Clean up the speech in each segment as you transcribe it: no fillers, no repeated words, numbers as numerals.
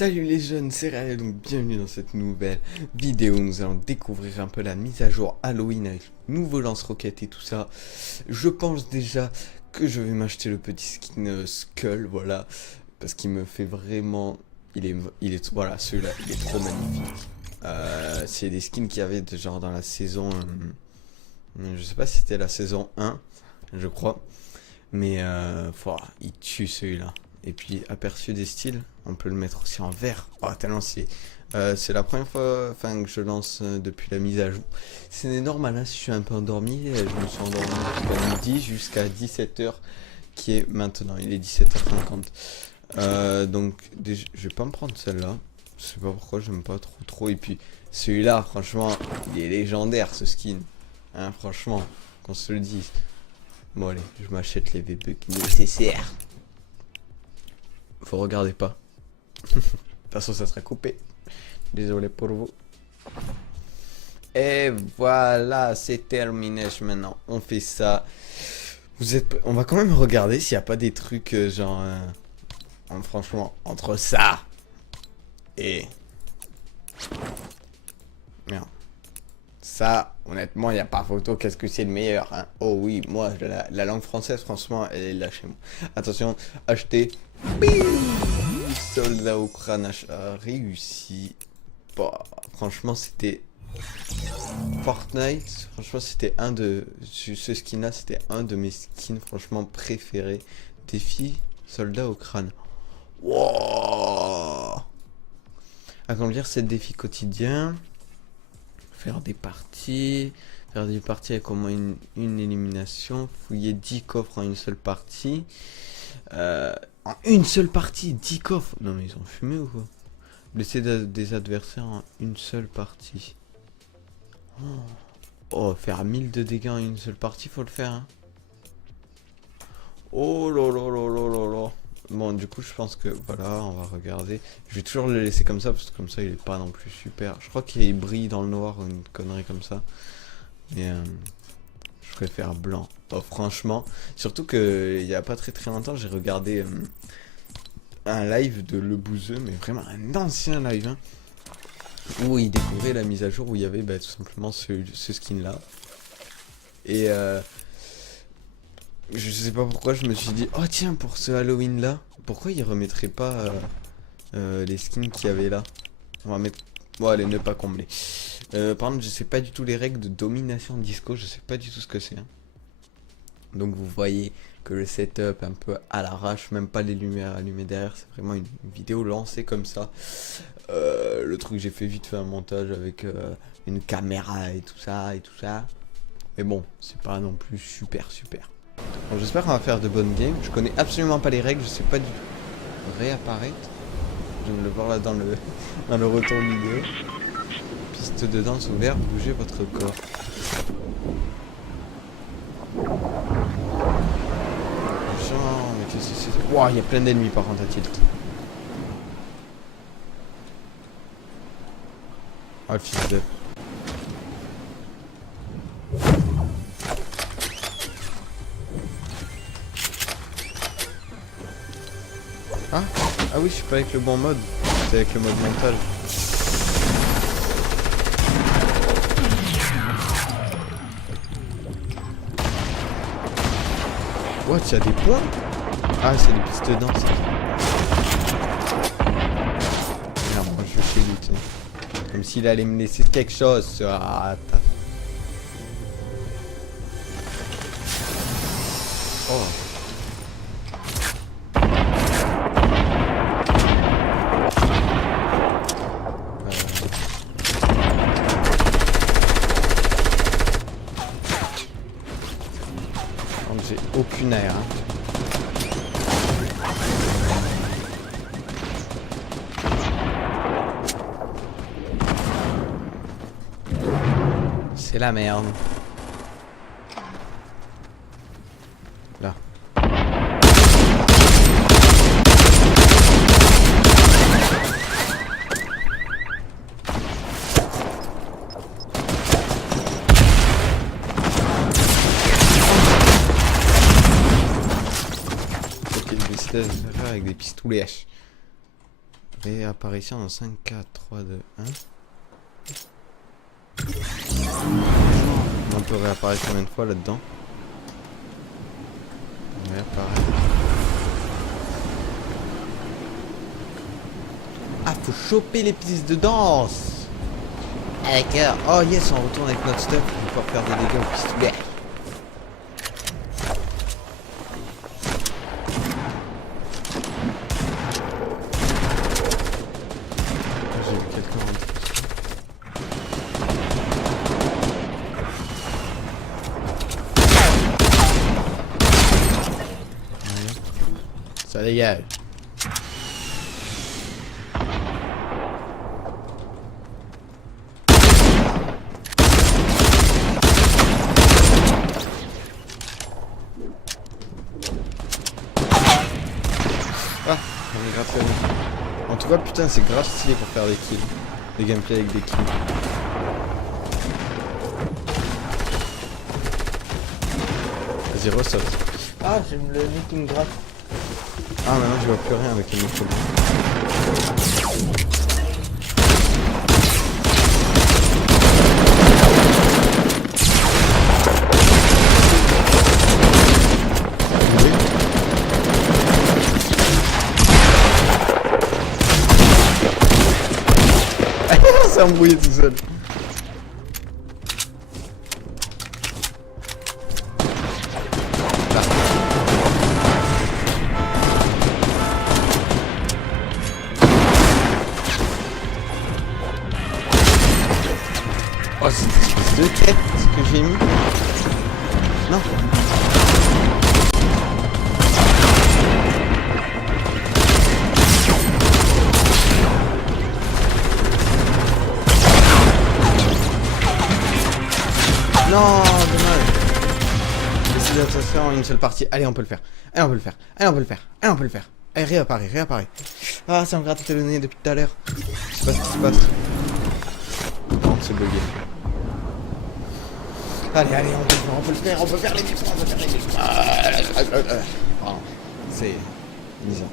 Salut les jeunes, c'est Raël, donc bienvenue dans cette nouvelle vidéo. Nous allons découvrir un peu la mise à jour Halloween avec le nouveau lance-roquette et tout ça. Je pense déjà que je vais m'acheter le petit skin Skull, voilà, parce qu'il me fait vraiment... voilà, celui-là, il est trop magnifique. C'est des skins qu'il y avait genre dans la saison... je sais pas si c'était la saison 1, je crois. Mais il tue celui-là. Et puis aperçu des styles, on peut le mettre aussi en vert. Oh, tellement c'est la première fois que je lance depuis la mise à jour. C'est normal, hein, si je suis un peu endormi. Je me suis endormi depuis midi jusqu'à 17h qui est maintenant. Il est 17h50. Donc déjà, je vais pas me prendre celle-là. Je sais pas pourquoi, j'aime pas trop. Et puis celui-là, franchement, il est légendaire ce skin. Hein, franchement, qu'on se le dise. Bon allez, je m'achète les VB nécessaires. Faut regarder pas. De toute façon ça sera coupé. Désolé pour vous. Et voilà, c'est terminé maintenant. On fait ça. On va quand même regarder s'il n'y a pas des trucs genre... franchement, entre ça et... Merde. Ça, honnêtement, il n'y a pas photo. Qu'est-ce que c'est le meilleur, hein? Oh oui, moi, la langue française, franchement, elle est là chez moi. Attention, acheter. Soldat au crâne a réussi. Bah, franchement, c'était... Fortnite, franchement, c'était un de... Ce skin-là, c'était un de mes skins, franchement, préférés. Défi, soldat au crâne. Wow! Accomplir 7 défis quotidiens. Faire des parties avec au moins une élimination, fouiller 10 coffres en une seule partie. En une seule partie, 10 coffres. Non mais ils ont fumé ou quoi? Blesser des adversaires en une seule partie. Oh, faire 1000 de dégâts en une seule partie, faut le faire, hein. Oh là là là là là là. Bon, du coup, je pense que voilà, on va regarder. Je vais toujours le laisser comme ça parce que comme ça, il est pas non plus super. Je crois qu'il brille dans le noir ou une connerie comme ça. Mais je préfère blanc. Oh, franchement, surtout que il y a pas très longtemps, j'ai regardé un live de Le Bouzeux, mais vraiment un ancien live, hein, où il découvrait la mise à jour où il y avait tout simplement ce skin là. Et je sais pas pourquoi je me suis dit, oh tiens, pour ce Halloween là, pourquoi ils remettraient pas les skins qu'il y avait là. On va mettre... Bon allez, ne pas combler. Par contre, je sais pas du tout les règles de domination disco, je sais pas du tout ce que c'est, hein. Donc vous voyez que le setup un peu à l'arrache, même pas les lumières allumées derrière, c'est vraiment une vidéo lancée comme ça. Le truc, j'ai fait vite fait un montage avec une caméra et tout ça. Mais bon, c'est pas non plus super. Bon, j'espère qu'on va faire de bonnes games. Je connais absolument pas les règles, je sais pas du tout. Réapparaître. Je viens de le voir là dans le retour vidéo. Piste de danse ouverte, bougez votre corps. Genre, mais qu'est-ce que c'est? Ouah, il y a plein d'ennemis par contre à tilt. Ah, le fils de... Ah oui, je suis pas avec le bon mode. C'est avec le mode montage. What, il y a des points? Ah, c'est des pistes de danse. Merde, moi je fais lutter. Comme s'il allait me laisser quelque chose, ce rat. Oh. J'ai aucune air, hein. C'est la merde. Là. Ok, des avec des pistolets H. Réapparition dans 5, 4, 3, 2, 1. On peut réapparaître combien de fois là-dedans? Réapparaître. Ah, faut choper les pistes de danse. D'accord. Oh yes, on retourne avec notre stuff pour faire des dégâts au pistolet. J'ai vu quelqu'un rentrer. Ça dégage. Ah, on est grave faible. En tout cas, putain, c'est grave stylé pour faire des kills. Des gameplays avec des kills. Vas-y, ressaute. Ah, j'aime le meeting grave. Ah, maintenant je vois plus rien avec le micro. On s'est embrouillé tout seul. Oh, c'est une espèce de quête que j'ai mis. Non. Non, dommage. J'essaie de se faire en une seule partie. Allez, on peut le faire. Allez, on peut le faire. Allez, on peut le faire. Allez, on peut le faire. Allez, réapparaît, réapparaît. Ah, ça me gratte le nez depuis tout à l'heure. Je sais pas ce qui se passe. Non, c'est bugué. Allez, allez, on peut le faire, on peut faire les mix, on peut faire les mix. Oh, c'est bizarre.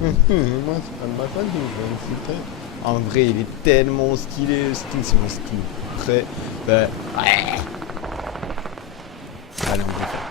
Moi, c'est pas ma famille, c'est très... En vrai, il est tellement stylé, le skin, c'est mon skin. Très... ouais. Allez, on peut le faire.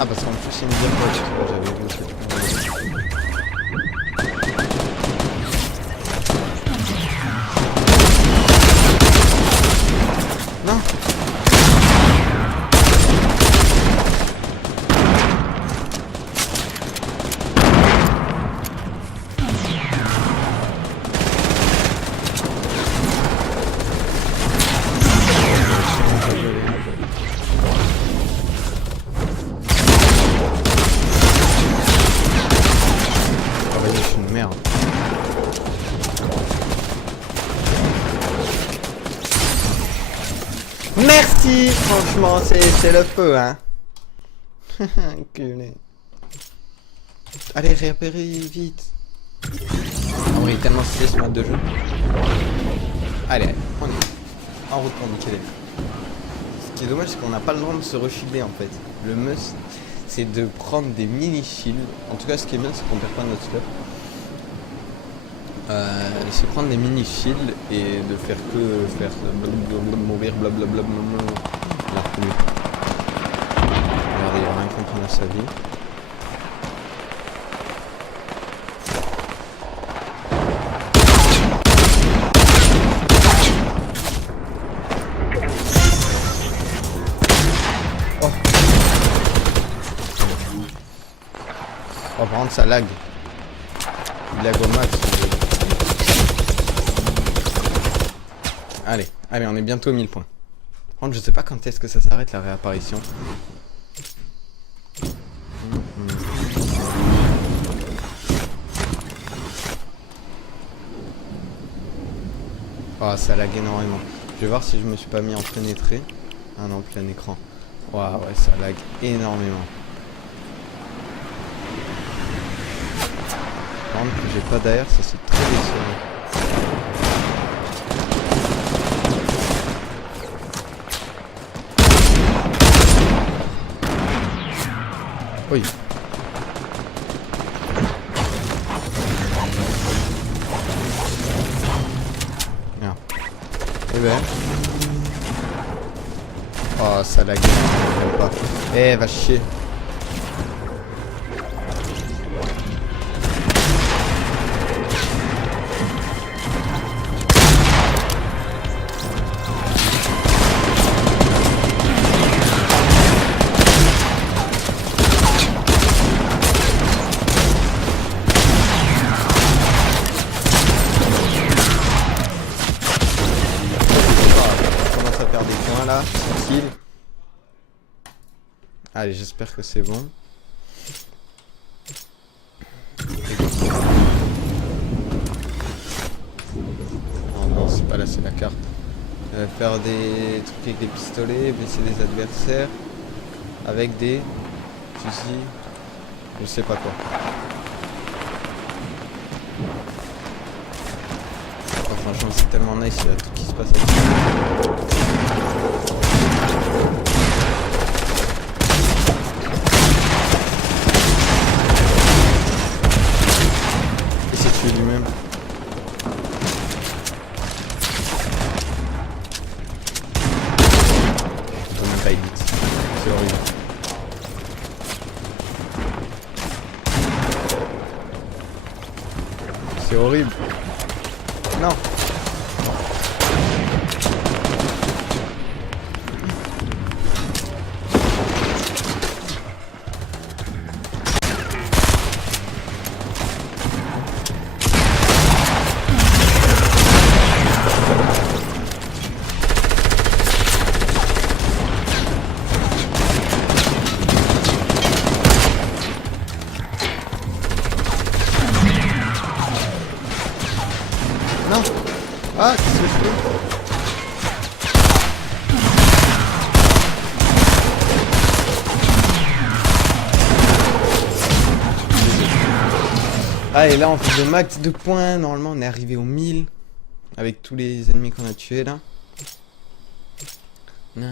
Ah, parce qu'en plus, c'est une bien poche, j'avais vu le truc. Non. Merde. Merci, franchement, c'est le feu, hein. Allez, réapparaît vite. En vrai, il est tellement stylé ce mode de jeu. Allez, allez, on y va. En route pour niquer les mecs. Ce qui est dommage, c'est qu'on n'a pas le droit de se refiler en fait. Le must, c'est de prendre des mini-shields. En tout cas, ce qui est bien, c'est qu'on perd pas notre stuff. C'est prendre des mini shields et de faire que faire mourir blablabla. Il a reconnu. Regardez, il a rien compris à sa vie. Oh. Oh, par contre ça lag. Il lag au max. Allez, allez, on est bientôt à 1000 points. Par contre, je sais pas quand est-ce que ça s'arrête la réapparition. Oh, ça lag énormément. Je vais voir si je me suis pas mis en pénétré. Ah non, plein écran. Waouh, ouais, ça lag énormément. Par contre, j'ai pas d'air, ça c'est très décevant. Oui. Merde. Eh ben. Oh, ça lag. J'aime pas. Eh, va chier. Là, tranquille. Allez, j'espère que c'est bon. Oh non, c'est pas là, c'est la carte. Faire des trucs avec des pistolets, blesser des adversaires avec des fusils, je sais pas quoi. Oh, franchement, c'est tellement nice, il y a tout qui se passe avec ça. Lui-même. Je peux même pas éviter. C'est horrible. C'est horrible. Non. Non. Ah, qu'est-ce que je fais? Ah, et là on fait le max de points. Normalement on est arrivé au 1000 avec tous les ennemis qu'on a tués là. On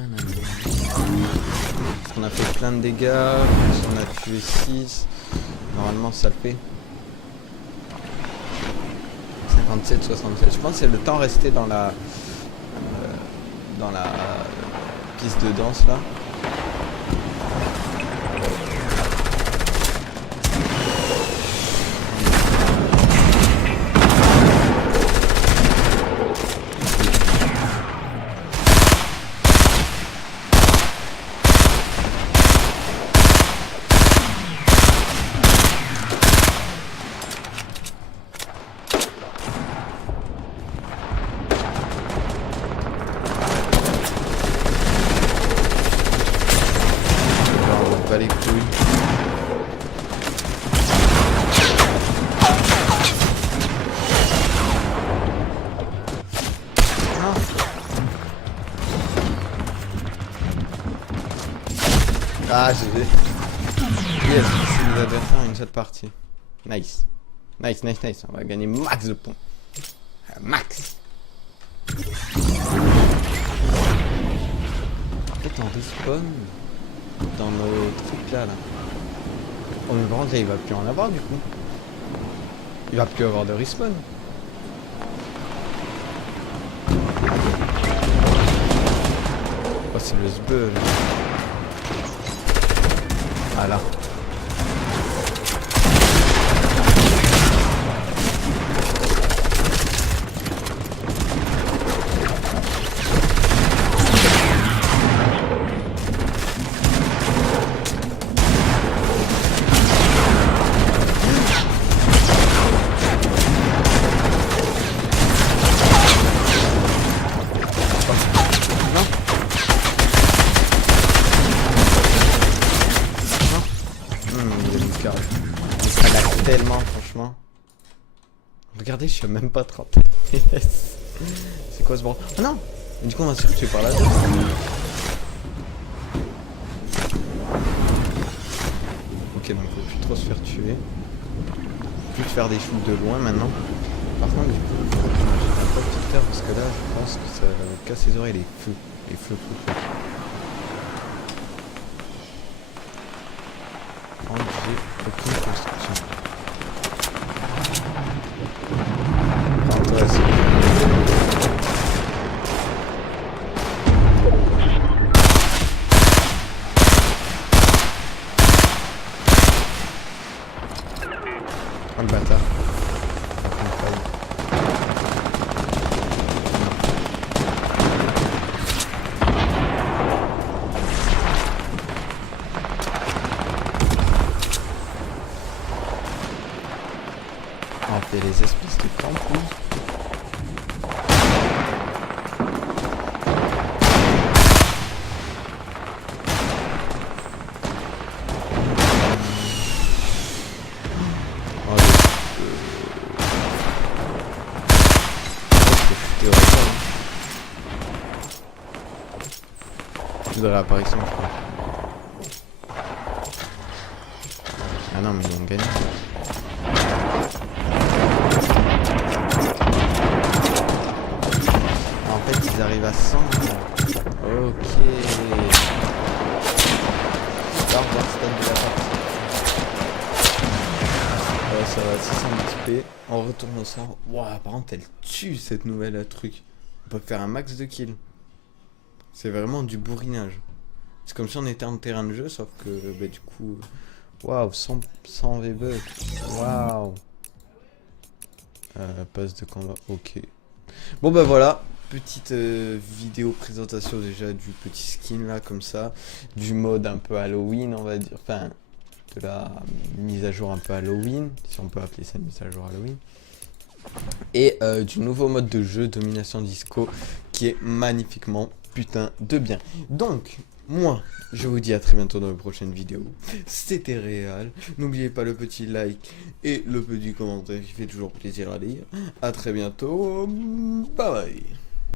a fait plein de dégâts. On a tué 6. Normalement ça le fait. 57, 67. Je pense que c'est le temps resté dans la piste de danse là. Les couilles. Ah. Ah, j'ai yes, c'est les adversaires une seule partie. Nice. Nice, nice, nice. On va gagner max de points. Max. Peut-être on respawn dans nos trucs là. Oh mais par contre là il va plus en avoir du coup. Il va plus avoir de respawn. Oh c'est le sbeul. Ah là. Tellement franchement. Regardez, je suis même pas 30 FPS. C'est quoi ce bordel? Oh non. Du coup on va se faire tuer par là. Ok donc faut plus trop se faire tuer. Plus faire des shoots de loin maintenant. Par contre du coup je vais pas tout faire parce que là je pense que ça me casse les oreilles les feux. Les feux. de réapparition, je crois. Ah non, mais ils ont gagné. Ah, en fait, ils arrivent à 100. Ok. Là, on va se de la partie. Ouais, ça va, 610 p. On retourne au sort. Waouh, par contre, elle tue cette nouvelle truc. On peut faire un max de kills. C'est vraiment du bourrinage. C'est comme si on était en terrain de jeu, sauf que bah, du coup. Waouh, 100 VB. Waouh. Passe de combat, ok. Bon bah voilà, petite vidéo présentation déjà du petit skin là, comme ça. Du mode un peu Halloween, on va dire. Enfin, de la mise à jour un peu Halloween, si on peut appeler ça une mise à jour Halloween. Et du nouveau mode de jeu, Domination Disco, qui est magnifiquement putain de bien. Donc, moi, je vous dis à très bientôt dans une prochaine vidéo. C'était Réal. N'oubliez pas le petit like et le petit commentaire qui fait toujours plaisir à lire. À très bientôt. Bye bye.